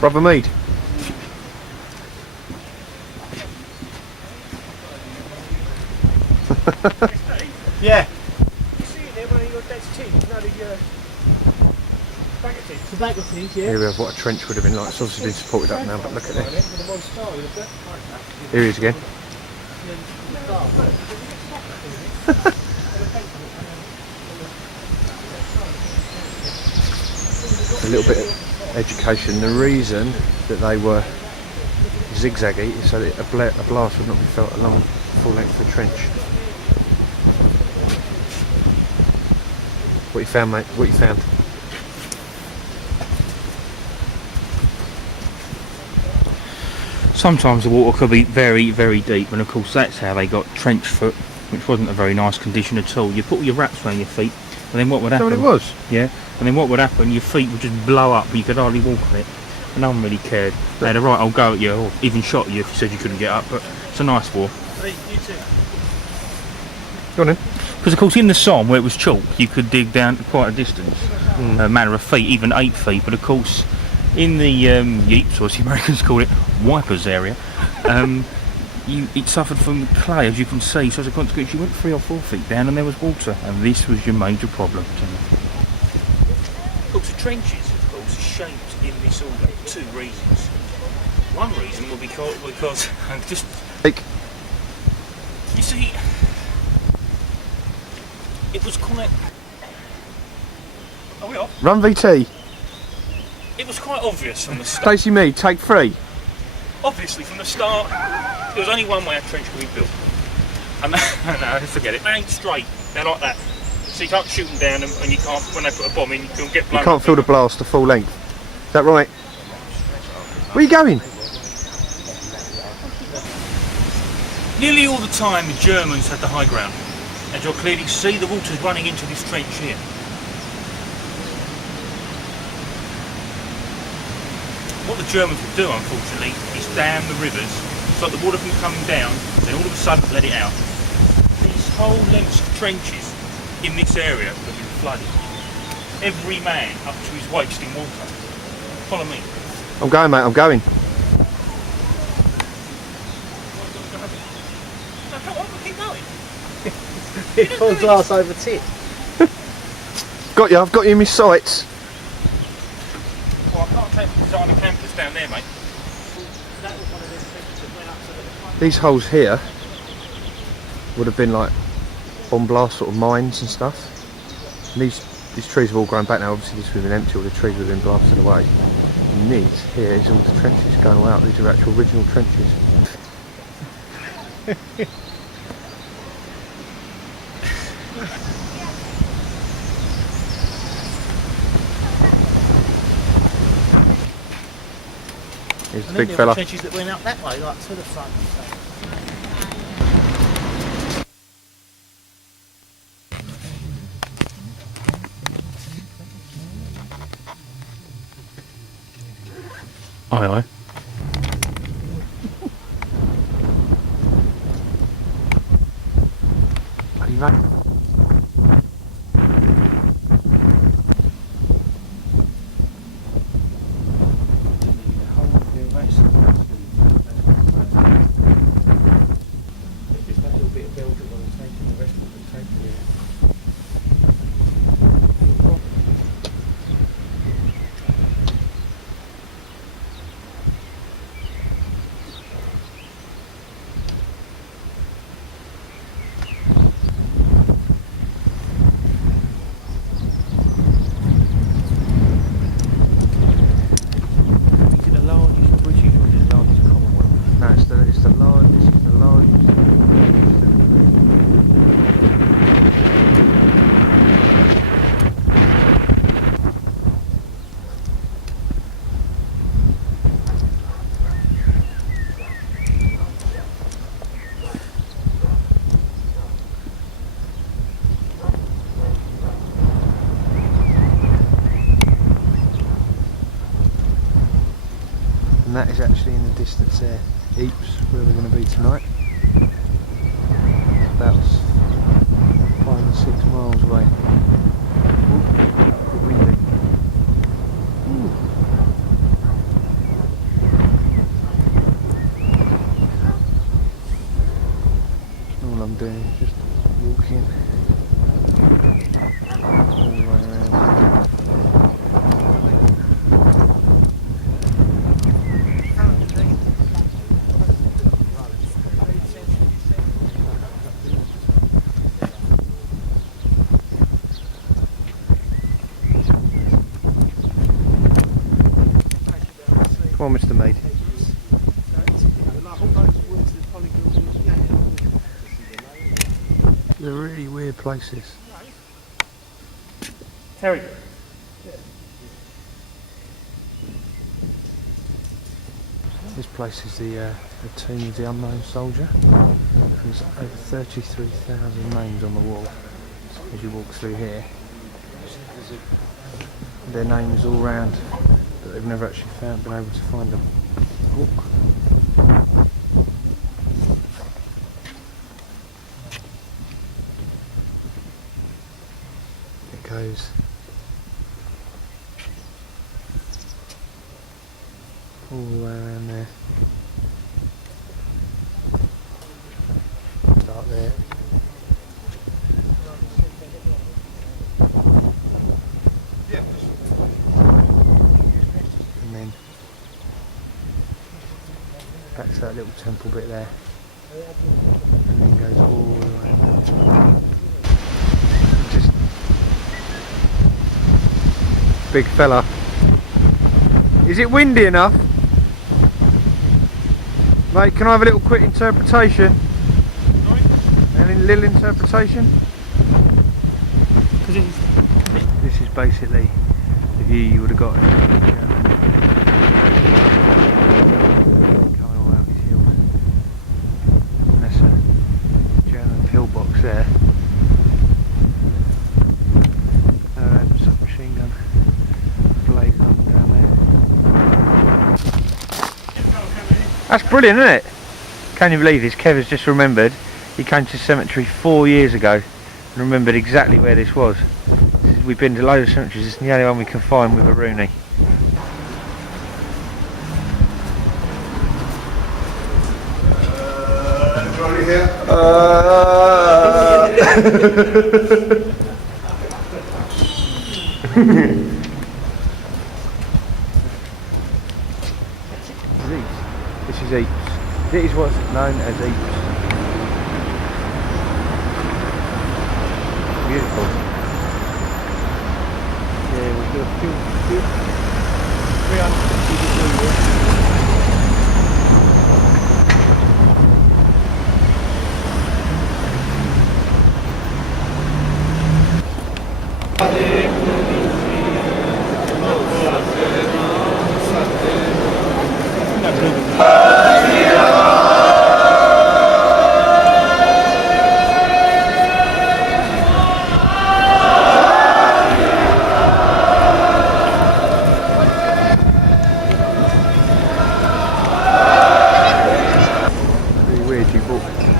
Brother Mead. Yeah. You see it there when you got that's cheap, no, the bagger Tobacco teeth, yeah. Here we have what a trench would have been like. It's obviously been supported up now, but look at this. Here he is again. A little bit of education. The reason that they were zigzaggy is so that a blast would not be felt along the full length of the trench. What you found, mate? What you found? Sometimes the water could be very, very deep, and of course that's how they got trench foot, which wasn't a very nice condition at all. You put all your wraps around your feet, and then what would happen? That's what it was? Yeah, and then what would happen? Your feet would just blow up, you could hardly walk on it, and no one really cared. They had a right old go at you, or even shot you if you said you couldn't get up, but it's a nice war. Hey, you too. Go on then. Because of course in the Somme, where it was chalk, you could dig down to quite a distance, a matter of feet, even 8 feet, but of course in the Ypres, or as the Americans call it, Ypres area, it suffered from clay, as you can see, so as a consequence you went 3 or 4 feet down and there was water, and this was your major problem. Of course the trenches, of course, are shaped in this order for 2 reasons. One reason will be because just... You see, it was quite... Are we off? Run VT. It was quite obvious from the start. Stacey Mead, take 3. Obviously, from the start, there was only one way a trench could be built. And no, forget it. They ain't straight. They're like that. So you can't shoot them down, and you can't, when they put a bomb in, you can get blown. You can't feel the blast to full length. Is that right? Where are you going? Nearly all the time, the Germans had the high ground. As you'll clearly see, the water's running into this trench here. What the Germans would do, unfortunately, is dam the rivers so that the water from coming down, then all of a sudden let it out. These whole lengths of trenches in this area have been flooded. Every man up to his waist in water. Follow me. I'm going, mate, I'm going. No, come on, keep going. Full glass over tit. Got you, I've got you in my sights. Well, I can't take the design of campus down there, mate. These holes here would have been like bomb blast sort of mines and stuff. And these trees have all grown back now. Obviously this would have been empty, all the trees would have been blasted away. And these here is all the trenches going all out. These are actual original trenches. Here's the big fella. Trenches that went up that way, like to the front. Aye, aye. Are you right? Just that little bit of Belgian on the tank and the rest of the tank. And that is actually in the distance there, Ypres, where we're going to be tonight. About 5 or 6 miles away. Ooh, a bit windy. Ooh. Come on, Mr. Mead. They're really weird places. Terry. This place is the tomb of the unknown soldier. There's over 33,000 names on the wall as you walk through here. Their names all round, but they've never actually been able to find them. Walk. It goes all the way around there. Start there. And then back to that little temple bit there. And then goes all the way around. Just big fella. Is it windy enough? Mate, can I have a little quick interpretation? Any little interpretation? This is basically the view you would have got in German. Coming all out these hills. And that's a German pillbox there. Submachine gun blades on down there. That's brilliant, isn't it? Can you believe this? Kev has just remembered he came to the cemetery 4 years ago and remembered exactly where this was. We've been to loads of cemeteries, it's the only one we can find with a Rooney. Johnny here. This is Ypres. This is what's known as Ypres. Beautiful. Yeah, we'll do a few. 300.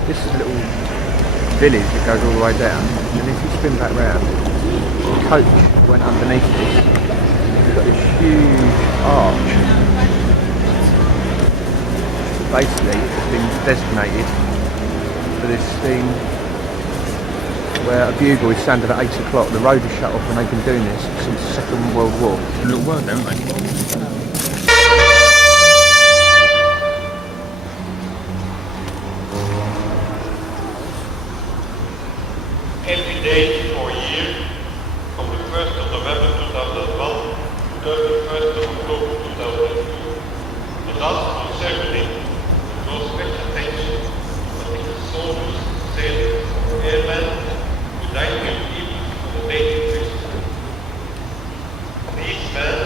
This is a little village that goes all the way down, and if you spin back round, the coach went underneath this. You've got this huge arch. Basically, it's been designated for this thing where a bugle is sounded at 8 o'clock. The road is shut off, and they've been doing this since the Second World War. A little word there, haven't they? Every day for a year, from the 1st of November 2001 to 31st of October 2002, the last ceremony draws special attention to the soldiers, sailors, airmen who died in Ypres on the date of Christmas. These men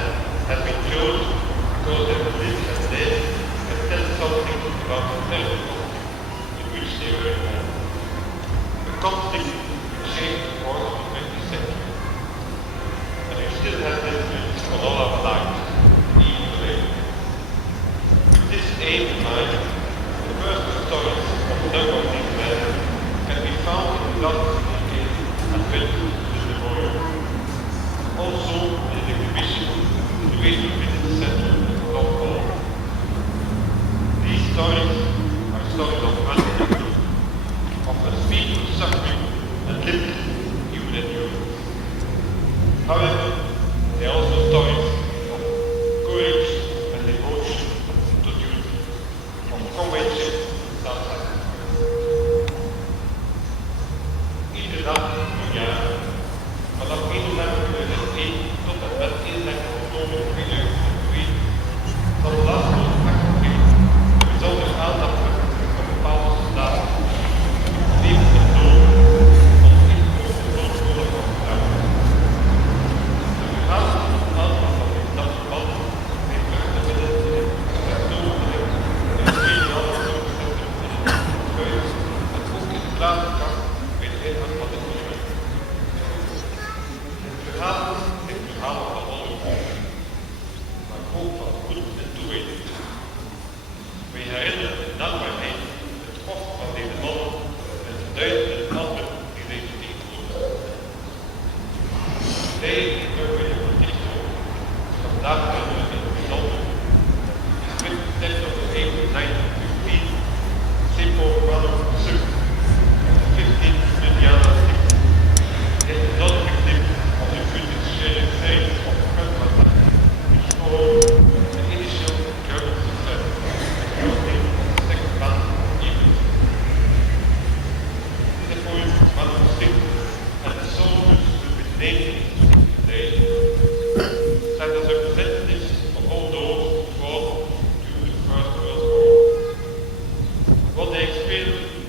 have been chosen because their beliefs and death can tell something about the terrible conflict in which they were involved. The conflict changed the course of the 20th century, and we still have influence on all our lives, even today. With this aim in mind, the personal stories of a number of these men can be found in the Belgian Adventures to the Memorial. Also, in the exhibition situated within the center of the Club Hall. These stories are stories of brotherhood, of unspeakable suffering and limited human endurance. However, they also last general in London. His 10th of April 1915, simple brother Sue, and 15 Indiana is not victim of the British sharing phase of the First World War, which followed the initial German success and closing of the Second Battle of Ypres. This point was 106, and the soldiers will be named today, stand as representatives of all those who fought during the First World War. What they experienced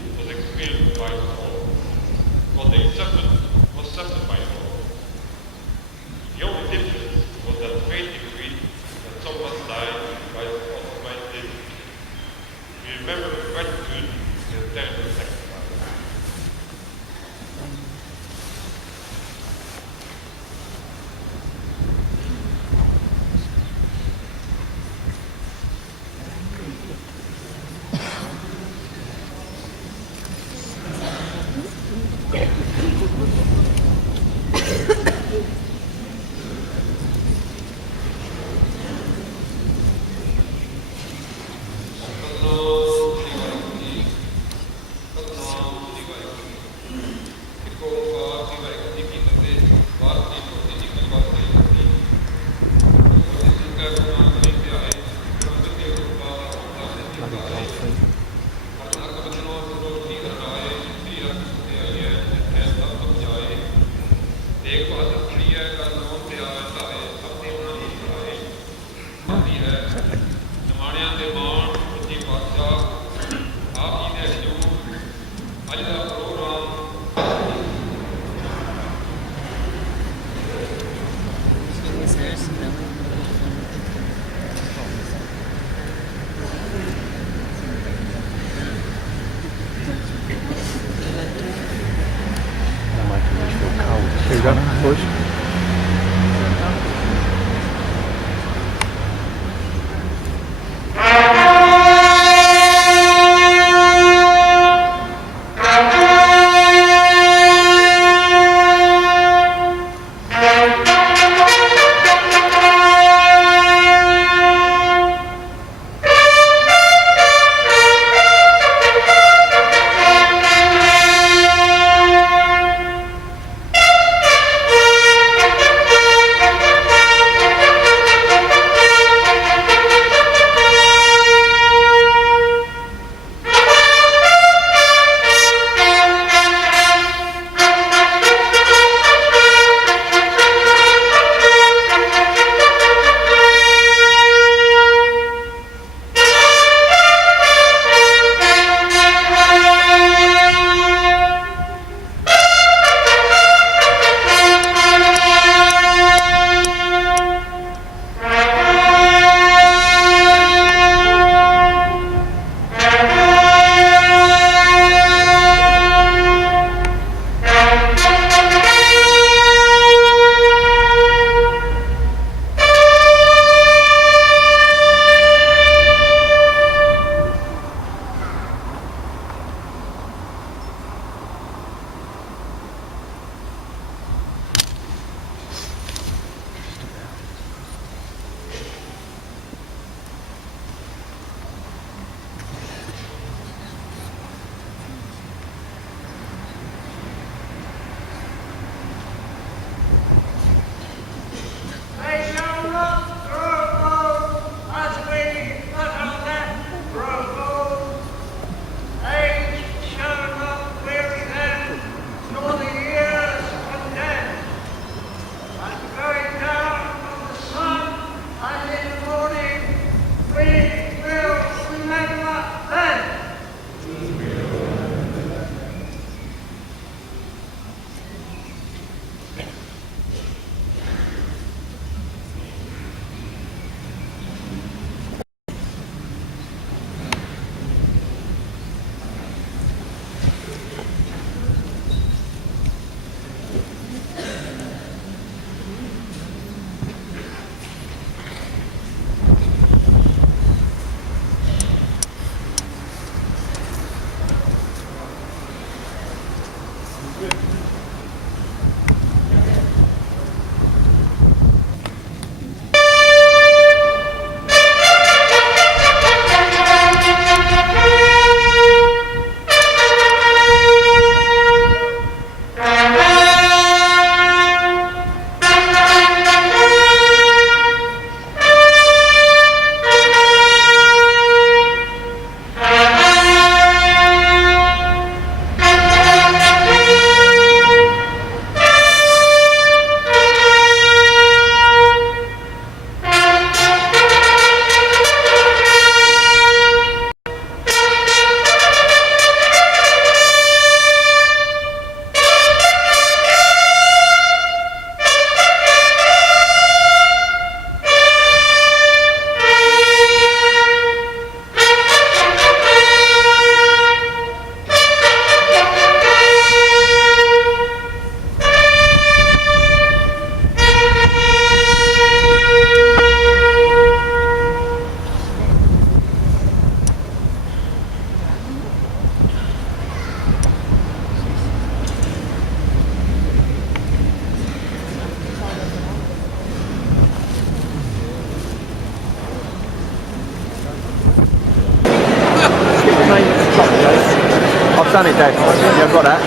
done it, Dad. Yeah, I've got that.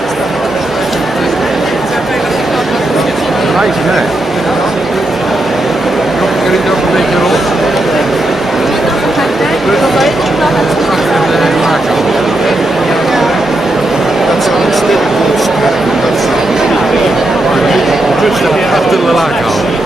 Amazing, isn't it? Achter de laag houden.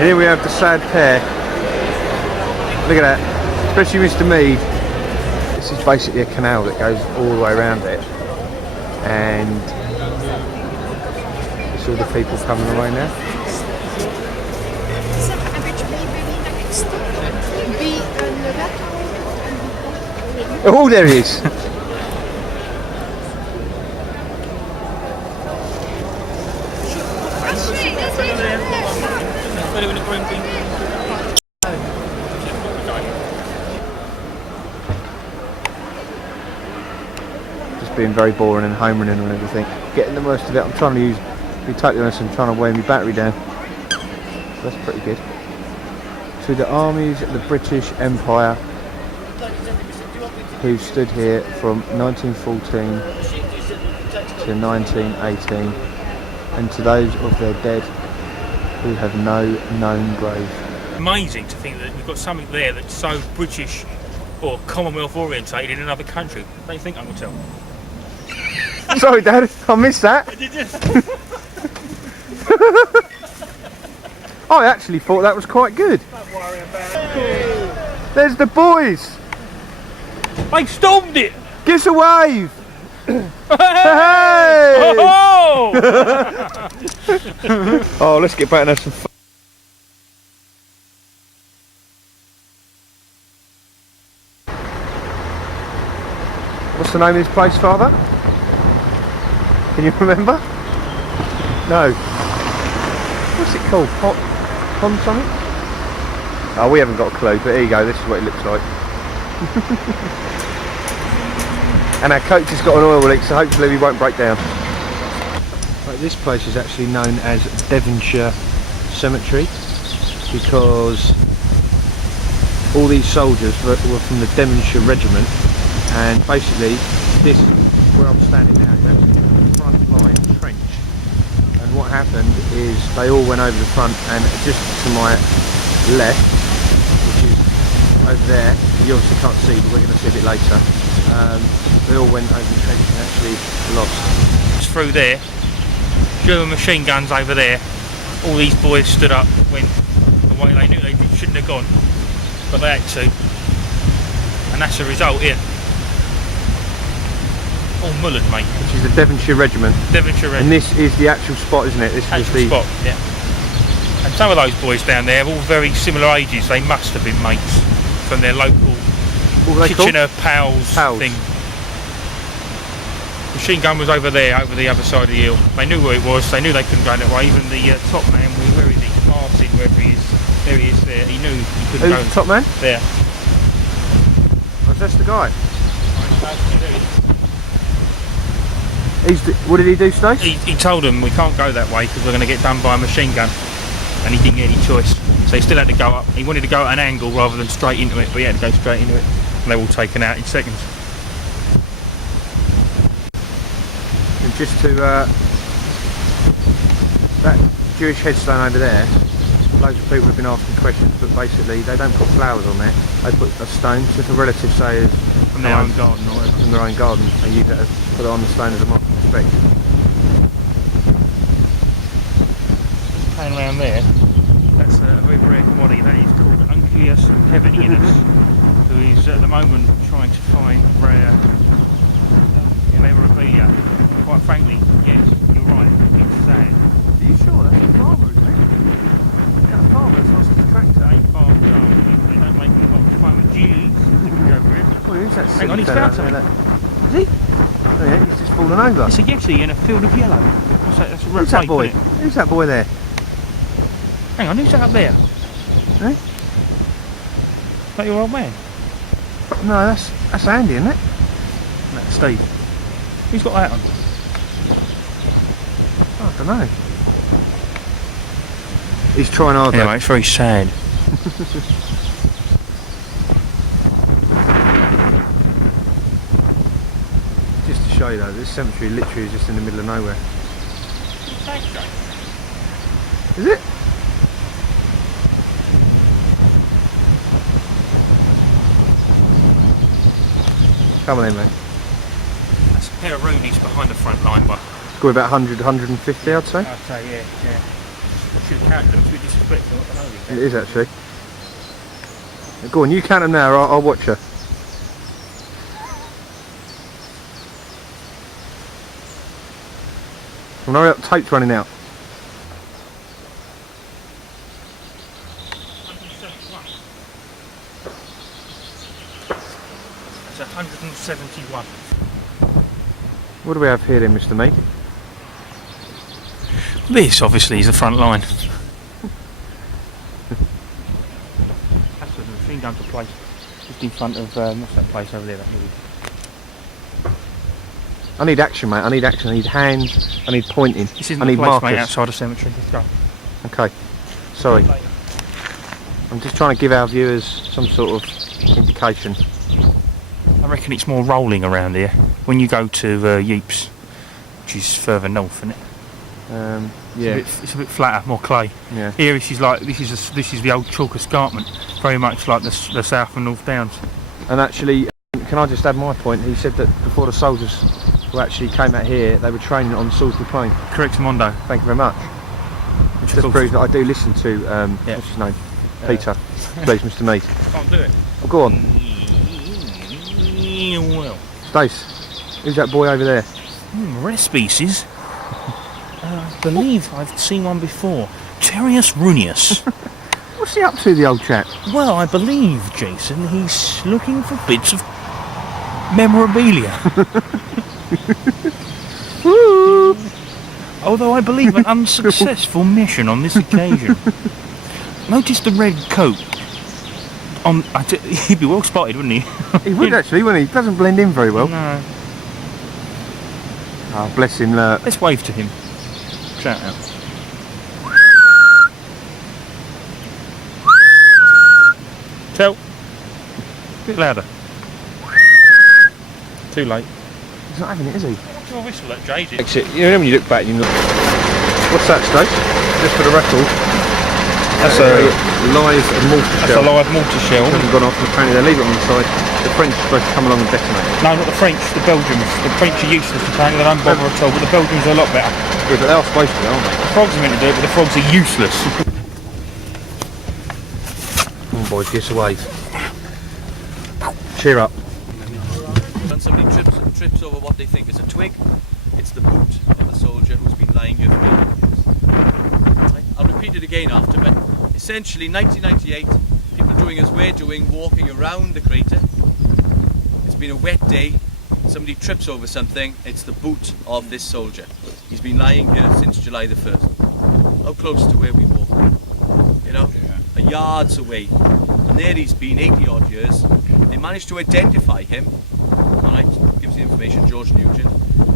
Here we have the sad pair. Look at that, especially Mr. Mead. This is basically a canal that goes all the way around it, and it's all the people coming away now. Oh, there he is. Just being very boring and home running and everything. Getting the most of it. I'm trying to be totally honest, I'm trying to wear my battery down. That's pretty good. To the armies of the British Empire who stood here from 1914 to 1918, and to those of their dead who have no known grave. Amazing to think that we've got something there that's so British or Commonwealth orientated in another country. Don't you think, Uncle Tom? Sorry, Dad, I missed that. I actually thought that was quite good. Don't worry about it. There's the boys. They stormed it! Give us a wave. Hey! Oh! Oh, let's get back and have some fun. What's the name of this place, Father? Can you remember? No. What's it called? Pond something? Oh, we haven't got a clue, but here you go, this is what it looks like. And our coach has got an oil leak, so hopefully we won't break down. Right, this place is actually known as Devonshire Cemetery because all these soldiers were from the Devonshire Regiment, and basically this, where I'm standing now, is actually the front line trench. And what happened is they all went over the front, and just to my left, which is over there, you obviously can't see, but we're going to see a bit later, they all went over the trench and actually lost. It's through there. German machine guns over there. All these boys stood up, went the way they knew they shouldn't have gone, but they had to. And that's the result here. All mullered, mate. Which is the Devonshire Regiment. Devonshire Regiment. And this is the actual spot, isn't it? This is Actual the spot, yeah. And some of those boys down there, all very similar ages, they must have been mates from their local what were they Kitchener Pals Pals thing. Machine gun was over there, over the other side of the hill. They knew where it was, they knew they couldn't go that way. Even the top man, where is he? Martin, wherever he is. There he is there. He knew he couldn't go. Who's the top man? There. Oh, that's the guy. What did he do, Stace? He told them we can't go that way because we're going to get done by a machine gun, and he didn't get any choice, so he still had to go up. He wanted to go at an angle rather than straight into it, but he had to go straight into it, and they were all taken out in seconds. And just to that Jewish headstone over there, loads of people have been asking questions, but basically they don't put flowers on there, they put a stone. So if a relative says From their own garden or whatever. from their own garden, and you better put it on the stone as a mark of respect. Hanging around there, that's a very rare commodity. That is called Uncius heavenlinus, who is at the moment trying to find rare memorabilia. Quite frankly, yes, you're right, it's sad. Are you sure that's a farmer, isn't it? That's a farmer, it's not a tractor. Ain't far from they don't make a lot of fun with Jews. Over it. Oh, who's that? Hang on, he's silly found fella something. there? Is he? Oh yeah, he's just fallen over. It's a Yeti in a field of yellow. What's that? That's a Who's that boy? isn't it? Who's that boy there? Hang on, who's that up there? Eh? Is that your old man? No, that's Andy, isn't it? That's Steve. Who's got that on? I don't know. He's trying hard Anyway, it's very sad. Just to show you though, this cemetery literally is just in the middle of nowhere. Is it? Come on in, mate. That's a pair of roonies behind the front line, but Go about 100, 150, I'd say. I'd say, yeah. I should have counted them, it's a bit disrespectful, I don't know. It is actually. Go on, you count them now, I'll watch you. Well, hurry up, tape's running out. 171. That's 171. What do we have here then, Mr. May? This obviously is the front line. That's the machine gun to place. Just in front of what's that place over there? That movie. I need action, mate. I need action. I need hands. I need pointing. This isn't I the need place, markers. mate, outside the cemetery. Let's go. Okay. Sorry. I'm just trying to give our viewers some sort of indication. I reckon it's more rolling around here. When you go to Ypres, which is further north, isn't it? Yeah. It's a bit flatter, more clay. Yeah. Here this is the old chalk escarpment, very much like the South and North Downs. And actually, can I just add my point? He said that before the soldiers who actually came out here, they were training on Salisbury Plain. Correct, Mondo. Thank you very much. Which Just proves that I do listen to, what's his name? Peter. Please, Mr. Mead. Can't do it. Oh, go on. Well. Stace, who's that boy over there? Rare species. I believe I've seen one before. Terrius runius. What's he up to, the old chap? Well, I believe, Jason, he's looking for bits of memorabilia. Although I believe an unsuccessful mission on this occasion. Notice the red coat. He'd be well spotted, wouldn't he? He would actually, wouldn't he? He doesn't blend in very well. No. Oh, bless him. Let's wave to him. Shout out. Tell. A bit louder. Too late. He's not having it, is he? What's your whistle at, Jade? Exit. You know when you look back and you look... What's that, Stace? Just for the record. That's a live mortar That's shell. a live mortar shell. It hasn't gone off, and apparently they leave it on the side. The French are supposed to come along and detonate it. No, not the French, the Belgians. The French are useless apparently, they don't bother at all, but the Belgians are a lot better. Yeah, but they are supposed to, aren't they? The frogs are meant to do it, but the frogs are useless. Come on, boys, give us a wave. Cheer up. When somebody trips over what they think is a twig, it's the boot of a soldier who's been lying here for 8 years. Right? I'll repeat it again after, but essentially 1998, people doing as we're doing, walking around the crater. It's been a wet day, somebody trips over something, it's the boot of this soldier. He's been lying here since July the 1st. How close to where we walk? You know, a yards away. And there he's been 80 odd years. They managed to identify him. Alright, gives the information, George Nugent.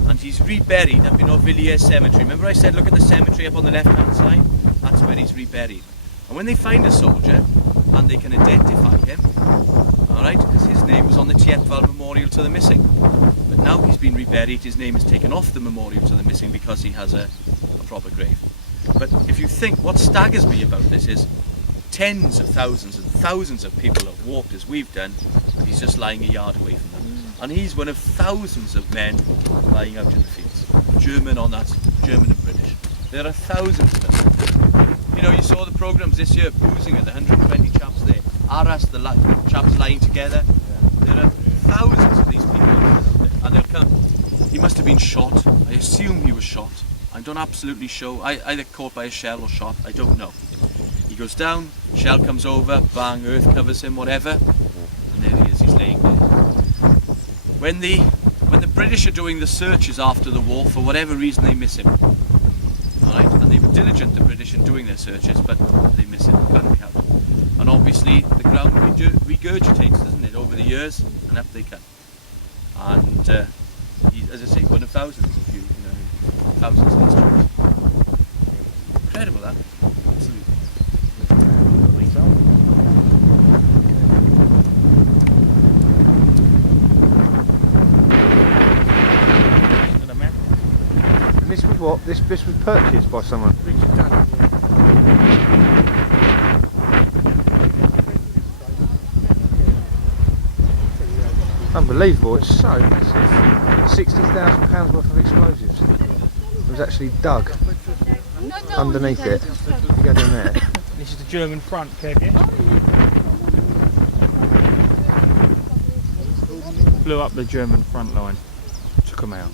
And he's reburied up in Auvilliers Cemetery. Remember I said look at the cemetery up on the left hand side? That's where he's reburied. And when they find a soldier, and they can identify him, alright, because his name was on the Tietval Memorial to the Missing. But now he's been reburied, his name is taken off the Memorial to the Missing because he has a proper grave. But if you think, what staggers me about this is tens of thousands and thousands of people have walked as we've done, and he's just lying a yard away from them. And he's one of thousands of men lying out in the fields. German on that, German and British. There are thousands of them. You know, you saw the programmes this year, boozing at the 120 chaps there. Arras, the chaps lying together. There are thousands of these people. And they'll come. He must have been shot. I assume he was shot. I'm not absolutely sure. Either caught by a shell or shot. I don't know. He goes down, shell comes over, bang, earth covers him, whatever. And there he is, he's laying there. When the British are doing the searches after the war, for whatever reason they miss him. Alright, and they were diligent, the British, in doing their searches, but they miss him, can't count. And obviously the ground regurgitates, doesn't it, over the years, and up they come. and as I say, one of thousands of you know, thousands of instruments. Incredible, that. Absolutely. And this was what? This was purchased by someone. Richard Dunn. Unbelievable, it's so massive. £60,000 worth of explosives. It was actually dug underneath it. You go down there. This is the German front, Kev, yeah? Blew up the German front line. Took them out.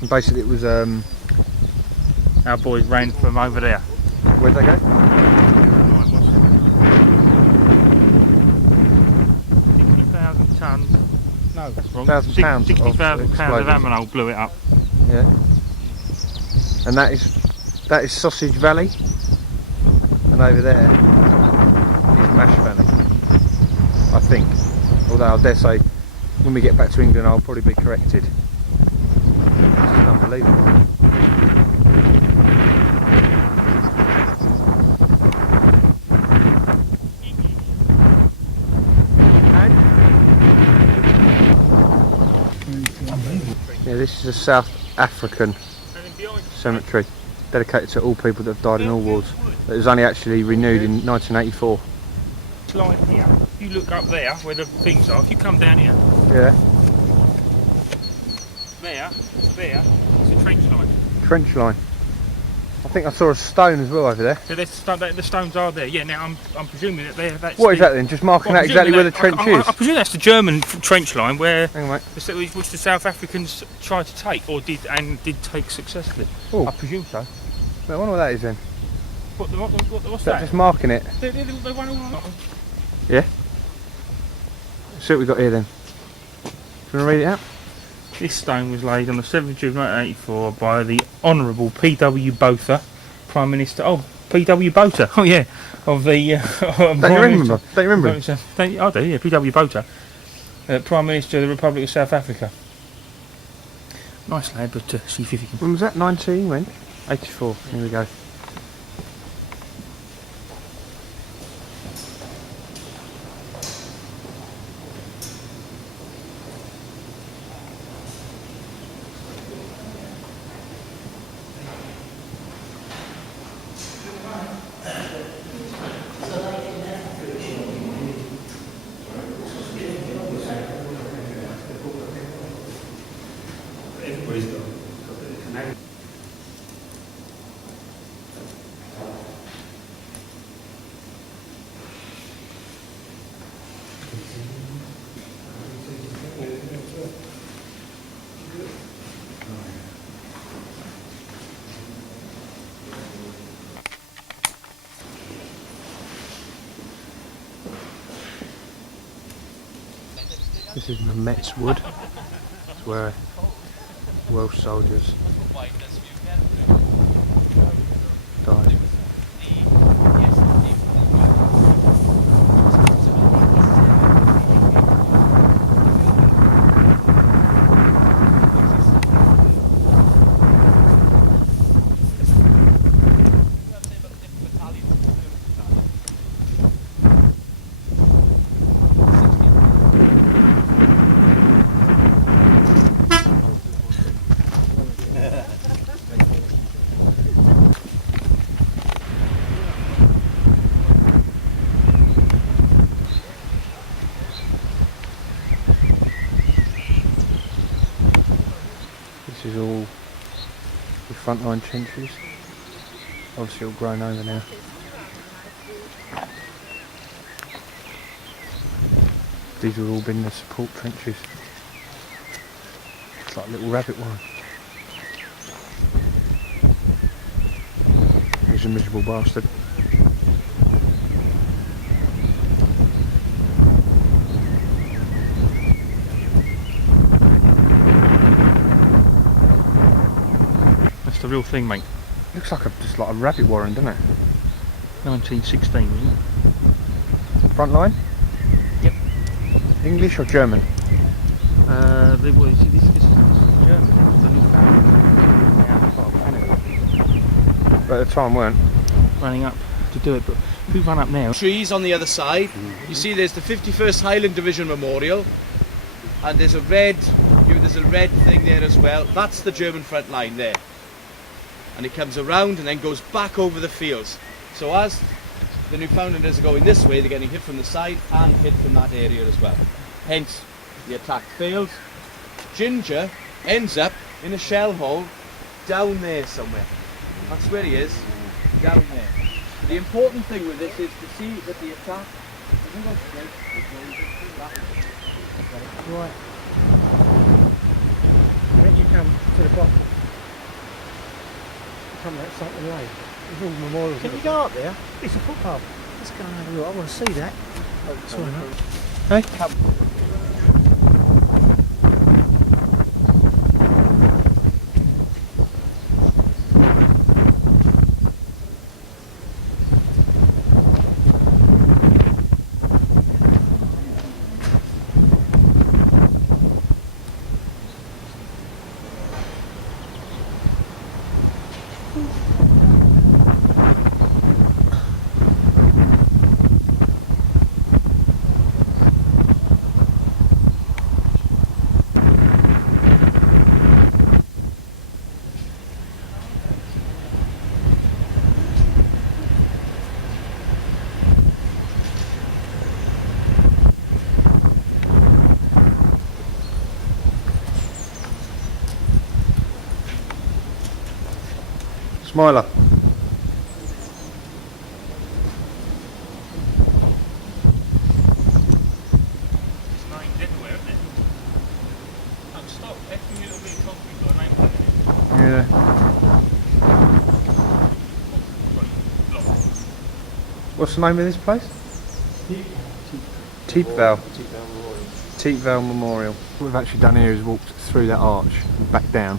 And basically it was, Our boys ran from over there. where'd they go? 60,000 tonnes. No, that's wrong. £1,000 £60,000 of explosives. ammo blew it up. Yeah. And that is Sausage Valley. And over there is Mash Valley. I think. Although I dare say when we get back to England I'll probably be corrected. It's unbelievable. Yeah, this is a South African cemetery dedicated to all people that have died in all wars. It was only actually renewed in 1984. This line here, if you look up there where the things are, if you come down here, Yeah. there, it's a trench line. Trench line. I think I saw a stone as well over there. So the stones are there. Yeah, now I'm presuming that that's What is that then? Just marking out exactly where the trench is? I presume that's the German trench line where Hang on, mate. which the South Africans tried to take, or did take successfully. Oh. I presume so. I wonder what that is then. What's Is that that? just marking it? They won all. Yeah. See what we got here then. Do you want to read it out? This stone was laid on the 7th of June 1984 by the Honourable P.W. Botha, Prime Minister. Oh, P.W. Botha. Oh yeah, of the. Don't you remember? Don't you remember? I do. Yeah, P.W. Botha, Prime Minister of the Republic of South Africa. Nice lad, but see if you can. When was that? 19 when? 84. Here we go. This is the Metz Wood. It's where Welsh soldiers died. This is all the frontline trenches, obviously all grown over now. These have all been the support trenches. It's like a little rabbit warren. He's a miserable bastard. That's the real thing, mate. Looks like just like a rabbit warren, doesn't it? 1916, isn't it? Front line? Yep. English or German? This is Germany. It was the Newfoundland out part of Canada. But at the time weren't. Running up to do it, but if we run up now. Trees on the other side. You see there's the 51st Highland Division Memorial, and there's a red thing there as well. That's the German front line there. And it comes around and then goes back over the fields. So as the Newfoundlanders are going this way, they're getting hit from the side and hit from that area as well. Hence, the attack fails. Ginger ends up in a shell hole down there somewhere. That's where he is, down there. But the important thing with this is to see that the attack doesn't go straight, it goes that way. Right. When you come to the bottom, come out something late. There's all memorials. Can you go up there? It's a footpath. Let's go and have a look. I want to see that. Hey? Smiler. It's named everywhere, isn't it? I'm stopped. Every little bit of concrete got a name on it. Yeah. What's the name of this place? Ypres Memorial. What we've actually done here is walked through that arch and back down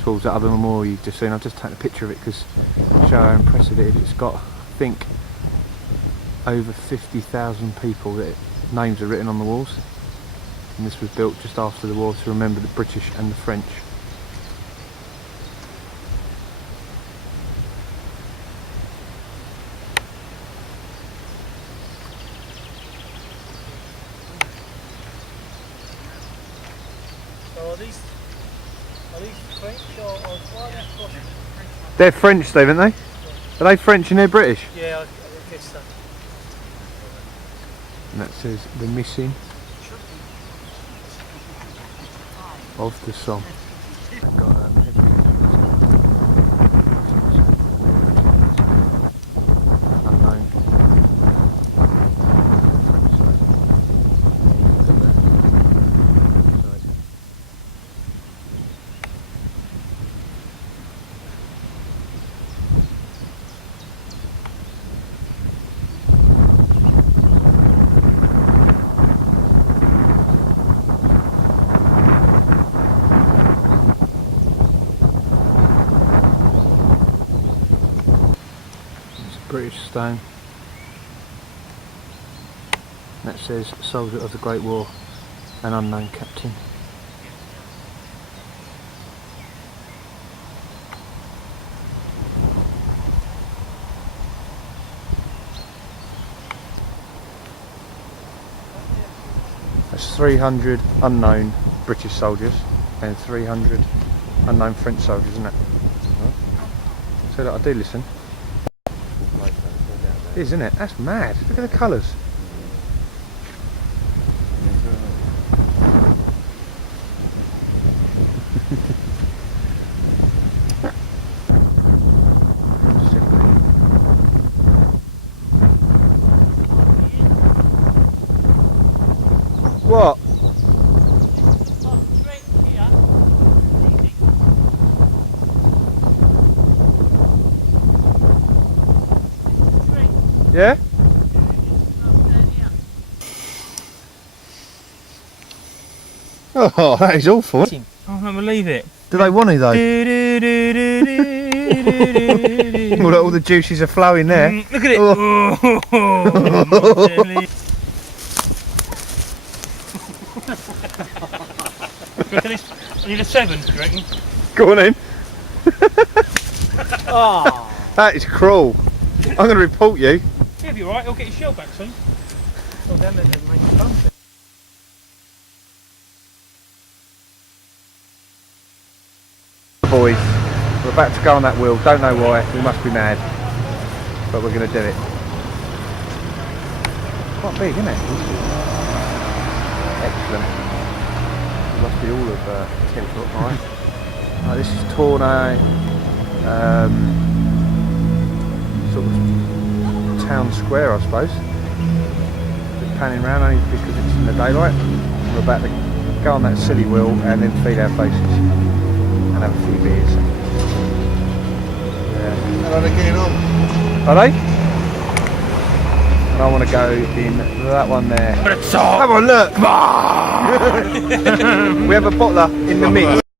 towards that other memorial you've just seen. I've just taken a picture of it because to show how impressive it is. It's got, I think, over 50,000 people that names are written on the walls. And this was built just after the war to remember the British and the French. So are these French or why are they French? They're French, Steve, aren't they? Are they French and they're British? Yeah, I guess so. And that says the missing of the Somme. They've got unknown. British stone. That says soldier of the Great War, an unknown captain. That's 300 unknown British soldiers and 300 unknown French soldiers, isn't it? So that I do listen. It is, isn't it? That's mad. Look at the colours. What? Yeah? Oh, that is awful. I can't believe it. Do they want to though? Well, all the juices are flowing there. Look at it. Oh. I need a 7, do you reckon? Go on in. Oh. That is cruel. I'm going to report you. Yeah, you'll be alright, he'll get his shell back soon. Well, then it doesn't make a bump. Boys, we're about to go on that wheel. Don't know why. We must be mad. But we're going to do it. Quite big, isn't it? Excellent. It must be all of 10 foot high. Right, this is Tournai, sort of town square, I suppose. Just panning around only because it's in the daylight. We're about to go on that silly wheel and then feed our faces and have a few beers. Yeah. Are they getting on? Are they? And I want to go in that one there. But it's all. Come on, look! We have a bottler in the mix.